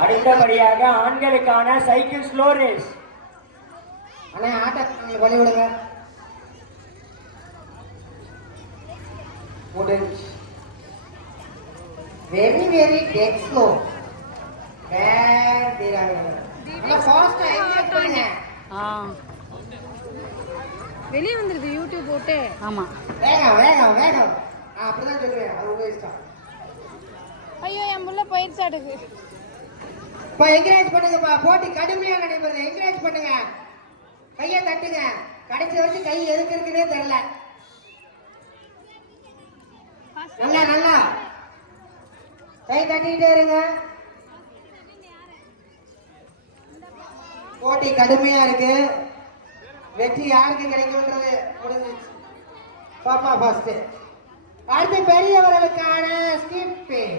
அடுத்தபடியாக ஆண்களுக்கான cycle slow race. அண்ணா ஆட்டோ வழி விடுங்க. முடிஞ்சு. Very very dead slow. வெளியே வந்துருது யூடியூப் போட்டு. ஆமா வேகம் வேகம் வேகம் அப்படிதான் சொல்றேன். அது உங்க இஷ்டம். ஐயோ என் புள்ள போயிடுச்சு அடுக்கு. இப்போ என்கரேஜ் பண்ணுங்கப்பா. போட்டி கடுமையா நடைபெறுது. என்கரேஜ் பண்ணுங்க. கையை தட்டுங்க. கடைசி வரைக்கும் கை எதுக்கு இருக்குன்னே தெரியல. நல்லா நல்லா கை தட்டிக்கிட்டே இருங்க. போட்டி கடுமையா இருக்கு. வெற்றி யாருக்கு கிடைக்கும்ன்றது முடிஞ்சிச்சு. பாப்பா ஃபர்ஸ்ட். அடுத்து பெரியவர்களுக்கான ஸ்கிப்பிங்.